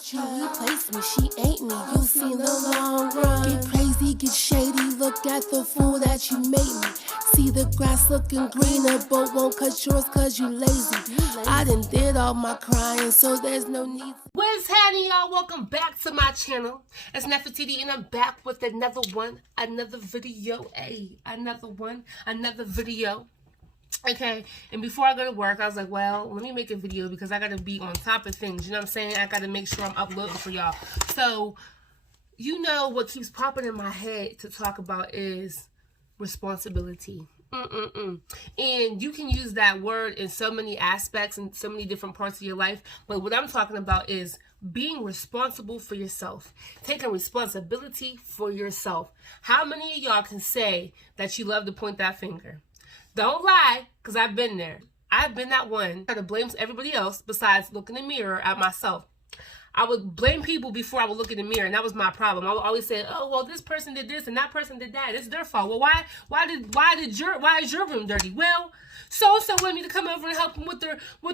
She replaced me, she ain't me. You seen the long run. Get crazy, get shady. Look at the fool that you made me. See the grass looking greener, but won't cut yours cause you lazy. I done did all my crying, so there's no need. What's happening, y'all? Welcome back to my channel. It's Nefertiti, and I'm back with another video. Another video. Okay, and before I go to work, I was like, well, let me make a video because I gotta be on top of things. You know what I'm saying? I gotta make sure I'm uploading for y'all. So, you know what keeps popping in my head to talk about is responsibility. And you can use that word in so many aspects and so many different parts of your life, but what I'm talking about is being responsible for yourself, taking responsibility for yourself. How many of y'all can say that you love to point that finger? Don't lie, because I've been there. I've been that one. I try to blame everybody else besides looking in the mirror at myself. I would blame people before I would look in the mirror, and that was my problem. I would always say, "Oh, well, this person did this and that person did that. It's their fault." Well, why is your room dirty? Well, so wanted me to come over and help them with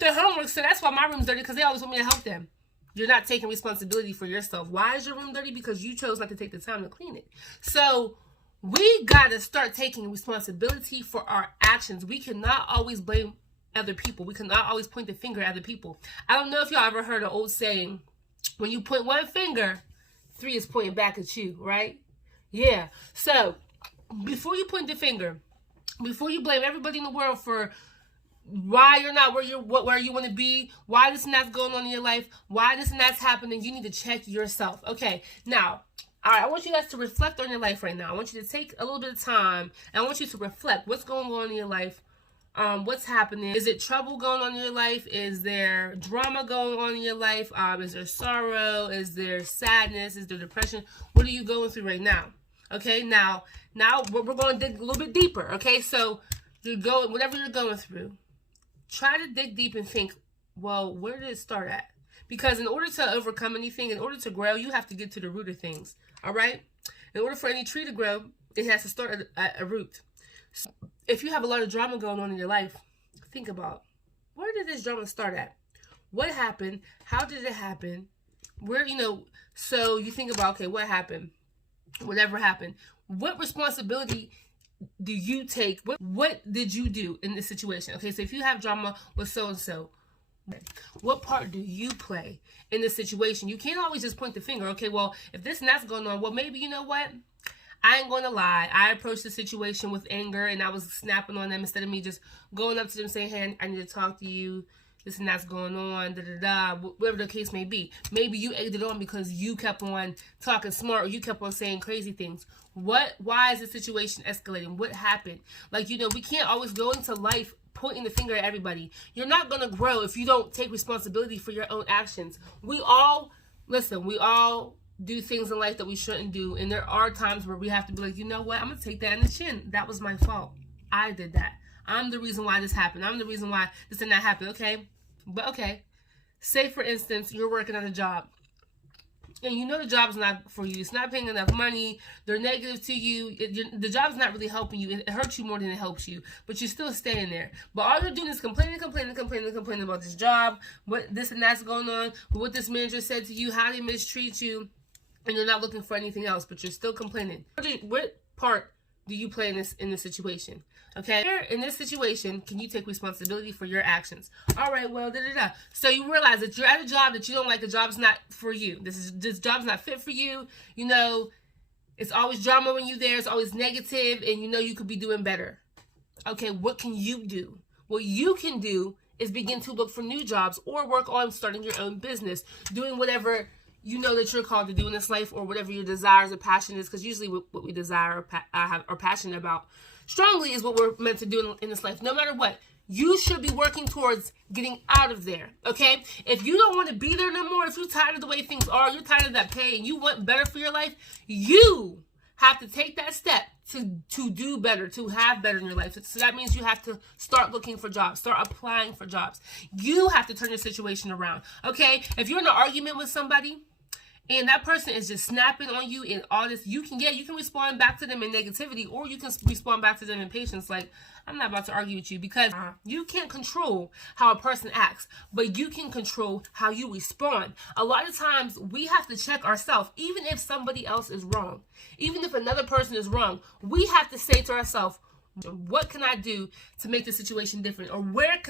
their homework, so that's why my room's dirty, because they always want me to help them. You're not taking responsibility for yourself. Why is your room dirty? Because you chose not to take the time to clean it. So we got to start taking responsibility for our actions. We cannot always blame other people. We cannot always point the finger at other people. I don't know if y'all ever heard an old saying, when you point one finger, 3 is pointing back at you, right? Yeah. So before you point the finger, before you blame everybody in the world for why you're not where you want to be, why this and that's going on in your life, why this and that's happening, you need to check yourself. Okay, now, all right, I want you guys to reflect on your life right now. I want you to take a little bit of time, and I want you to reflect what's going on in your life. What's happening? Is it trouble going on in your life? Is there drama going on in your life? Is there sorrow? Is there sadness? Is there depression? What are you going through right now? Okay, now we're going to dig a little bit deeper. Okay, so whatever you're going through, try to dig deep and think, well, where did it start at? Because in order to overcome anything, in order to grow, you have to get to the root of things. All right? In order for any tree to grow, it has to start at a root. So if you have a lot of drama going on in your life, think about, where did this drama start at? What happened? How did it happen? So you think about, okay, what happened? Whatever happened. What responsibility do you take? What did you do in this situation? Okay, so if you have drama with so-and-so, what part do you play in this situation? You can't always just point the finger. Okay, well, if this and that's going on, well, maybe, you know what? I ain't going to lie. I approached the situation with anger, and I was snapping on them instead of me just going up to them saying, hey, I need to talk to you. This and that's going on, whatever the case may be. Maybe you egged it on because you kept on talking smart, or you kept on saying crazy things. Why is the situation escalating? What happened? We can't always go into life pointing the finger at everybody. You're not going to grow if you don't take responsibility for your own actions. We all do things in life that we shouldn't do, and there are times where we have to be like, you know what, I'm going to take that in the chin. That was my fault. I did that. I'm the reason why this happened. I'm the reason why this and that happened, okay? But okay, say for instance, you're working at a job, and you know the job's not for you. It's not paying enough money. They're negative to you. The job's not really helping you. It hurts you more than it helps you, but you're still staying there. But all you're doing is complaining about this job, what this and that's going on, what this manager said to you, how they mistreat you, and you're not looking for anything else, but you're still complaining. What part do you play in this situation? Okay, in this situation, can you take responsibility for your actions? All right, well, So you realize that you're at a job that you don't like. The job's not for you. This job's not fit for you. You know, it's always drama when you're there. It's always negative, and you know you could be doing better. Okay, what can you do? What you can do is begin to look for new jobs or work on starting your own business, doing whatever you know that you're called to do in this life, or whatever your desires or passion is, because usually what we desire or passionate about strongly is what we're meant to do in this life. No matter what, you should be working towards getting out of there, okay? If you don't want to be there no more, if you're tired of the way things are, you're tired of that pay, and you want better for your life, you have to take that step to do better, to have better in your life. So that means you have to start looking for jobs, start applying for jobs. You have to turn your situation around, okay? If you're in an argument with somebody, and that person is just snapping on you and all this, you can respond back to them in negativity, or you can respond back to them in patience. Like, I'm not about to argue with you, because you can't control how a person acts, but you can control how you respond. A lot of times we have to check ourselves, even if somebody else is wrong, even if another person is wrong, we have to say to ourselves, what can I do to make the situation different? Or what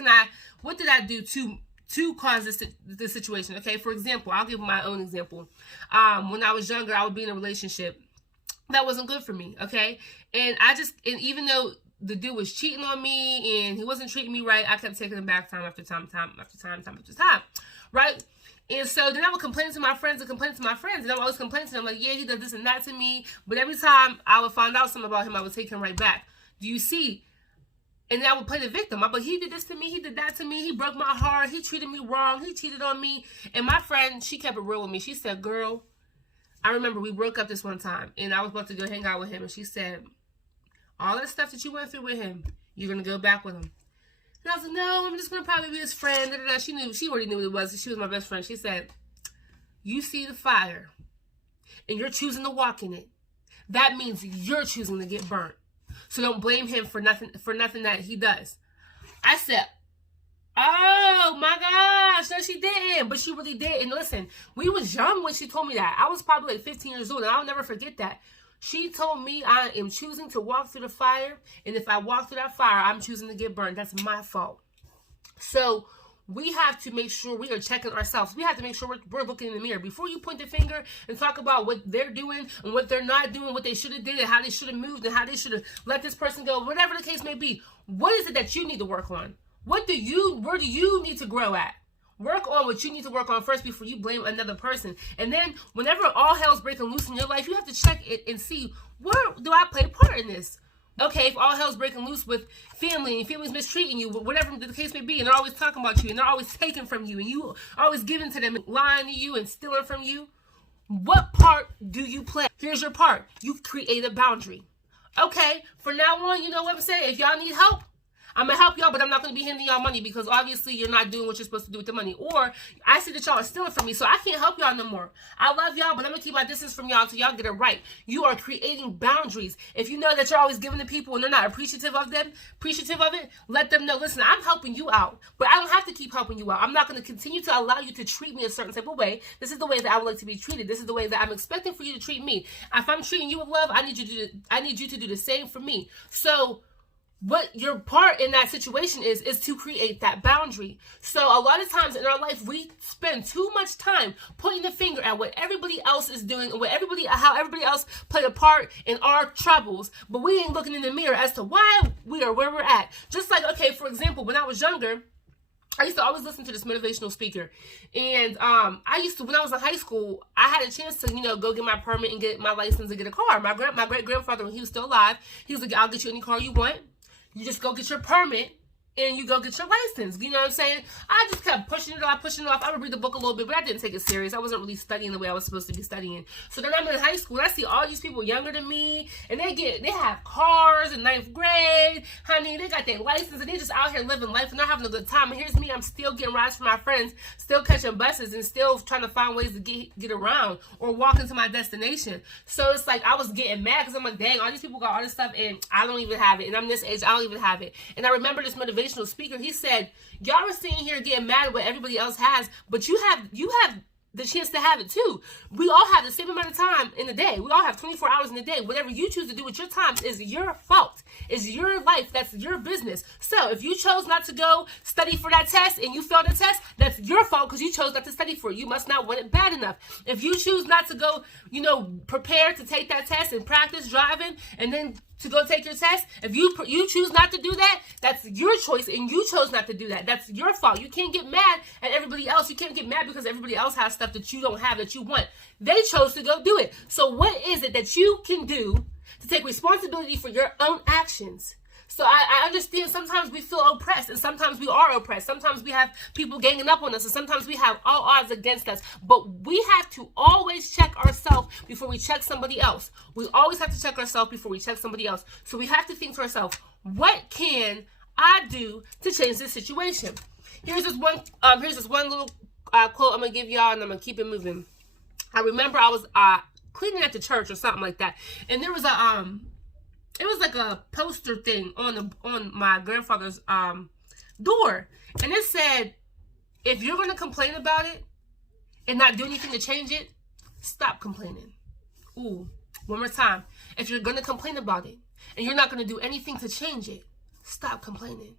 did I do to cause this situation? Okay, for example, I'll give my own example. When I was younger, I would be in a relationship that wasn't good for me, okay? And even though the dude was cheating on me and he wasn't treating me right, I kept taking him back time after time, right? And so then I would complain to my friends, and I would always complain to them, like, yeah, he does this and that to me. But every time I would find out something about him, I would take him right back. Do you see? And then I would play the victim. I'd be like, he did this to me, he did that to me, he broke my heart, he treated me wrong, he cheated on me. And my friend, she kept it real with me. She said, girl, I remember we broke up this one time, and I was about to go hang out with him, and she said, all that stuff that you went through with him, you're going to go back with him. And I was like, no, I'm just going to probably be his friend. She already knew what it was. She was my best friend. She said, you see the fire, and you're choosing to walk in it. That means you're choosing to get burnt. So don't blame him for nothing that he does. I said, oh my gosh, no, she didn't, but she really did. And listen, we was young when she told me that. I was probably like 15 years old, and I'll never forget that. She told me I am choosing to walk through the fire, and if I walk through that fire, I'm choosing to get burned. That's my fault. So we have to make sure we are checking ourselves. We have to make sure we're looking in the mirror. Before you point the finger and talk about what they're doing and what they're not doing, what they should have did and how they should have moved and how they should have let this person go, whatever the case may be, what is it that you need to work on? Where do you need to grow at? Work on what you need to work on first before you blame another person. And then whenever all hell's breaking loose in your life, you have to check it and see, where do I play a part in this? Okay, if all hell's breaking loose with family and family's mistreating you, whatever the case may be, and they're always talking about you, and they're always taking from you, and you are always giving to them, and lying to you and stealing from you, what part do you play? Here's your part. You've created a boundary. Okay, from now on, you know what I'm saying? If y'all need help, I'm going to help y'all, but I'm not going to be handing y'all money because obviously you're not doing what you're supposed to do with the money. Or I see that y'all are stealing from me, so I can't help y'all no more. I love y'all, but I'm going to keep my distance from y'all until y'all get it right. You are creating boundaries. If you know that you're always giving to people and they're not appreciative of it, let them know, listen, I'm helping you out, but I don't have to keep helping you out. I'm not going to continue to allow you to treat me a certain type of way. This is the way that I would like to be treated. This is the way that I'm expecting for you to treat me. If I'm treating you with love, I need you to do the same for me. So what your part in that situation is to create that boundary. So a lot of times in our life, we spend too much time pointing the finger at what everybody else is doing and how everybody else played a part in our troubles, but we ain't looking in the mirror as to why we are where we're at. Just like, okay, for example, when I was younger, I used to always listen to this motivational speaker. And when I was in high school, I had a chance to, go get my permit and get my license and get a car. My great-grandfather, when he was still alive, he was like, I'll get you any car you want. You just go get your permit and you go get your license. You know what I'm saying? I just kept pushing it off. I would read the book a little bit, but I didn't take it serious. I wasn't really studying the way I was supposed to be studying. So then I'm in high school and I see all these people younger than me, and they have cars in 9th grade. Honey, they got their license and they just out here living life and they're having a good time. And here's me, I'm still getting rides from my friends, still catching buses and still trying to find ways to get around or walk into my destination. So it's like I was getting mad because I'm like, dang, all these people got all this stuff and I don't even have it. And I'm this age, I don't even have it. And I remember this motivational speaker, he said, y'all are sitting here getting mad at what everybody else has, but you have the chance to have it too. We all have the same amount of time in the day. We all have 24 hours in the day. Whatever you choose to do with your time is your fault. It's your life. That's your business. So if you chose not to go study for that test and you failed the test, that's your fault because you chose not to study for it. You must not want it bad enough. If you choose not to go, prepare to take that test and practice driving and then to go take your test, if you choose not to do that, that's your choice and you chose not to do that. That's your fault. You can't get mad at everybody else. You can't get mad because everybody else has stuff that you don't have that you want. They chose to go do it. So what is it that you can do to take responsibility for your own actions? So I understand sometimes we feel oppressed and sometimes we are oppressed. Sometimes we have people ganging up on us and sometimes we have all odds against us. But we have to always check ourselves before we check somebody else. We always have to check ourselves before we check somebody else. So we have to think to ourselves, what can I do to change this situation? Here's this one little quote I'm going to give y'all and I'm going to keep it moving. I remember I was cleaning at the church or something like that, and there was a it was like a poster thing on my grandfather's door, and it said, if you're gonna complain about it and not do anything to change it, stop complaining. Ooh, one more time. If you're gonna complain about it and you're not gonna do anything to change it, stop complaining.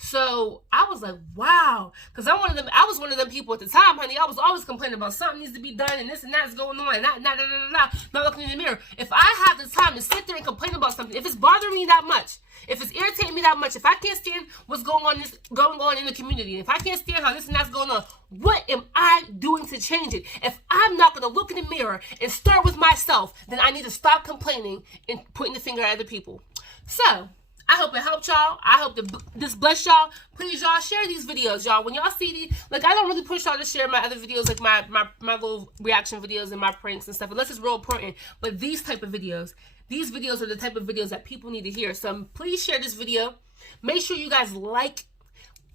So I was like, wow, because I was one of them people at the time, honey. I was always complaining about something needs to be done and this and that's going on and not looking in the mirror. If I have the time to sit there and complain about something, if it's bothering me that much, if it's irritating me that much, if I can't stand what's going on in the community, if I can't stand how this and that's going on, what am I doing to change it? If I'm not going to look in the mirror and start with myself, then I need to stop complaining and pointing the finger at other people. So I hope it helped y'all. I hope this blessed y'all. Please, y'all, share these videos, y'all. When y'all see these, like, I don't really push y'all to share my other videos, like my little reaction videos and my pranks and stuff, unless it's real important. But these type of videos, these videos are the type of videos that people need to hear. So please share this video. Make sure you guys like,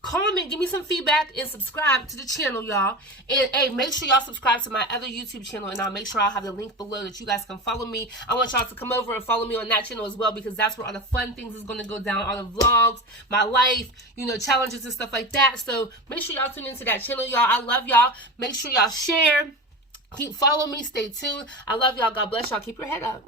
comment, give me some feedback, and subscribe to the channel, y'all. And hey, make sure y'all subscribe to my other YouTube channel, and I'll make sure I'll have the link below that you guys can follow me. I want y'all to come over and follow me on that channel as well, because that's where all the fun things is going to go down, all the vlogs, my life, you know, challenges and stuff like that. So make sure y'all tune into that channel, y'all. I love y'all. Make sure y'all share. Keep following me. Stay tuned. I love y'all. God bless y'all. Keep your head up.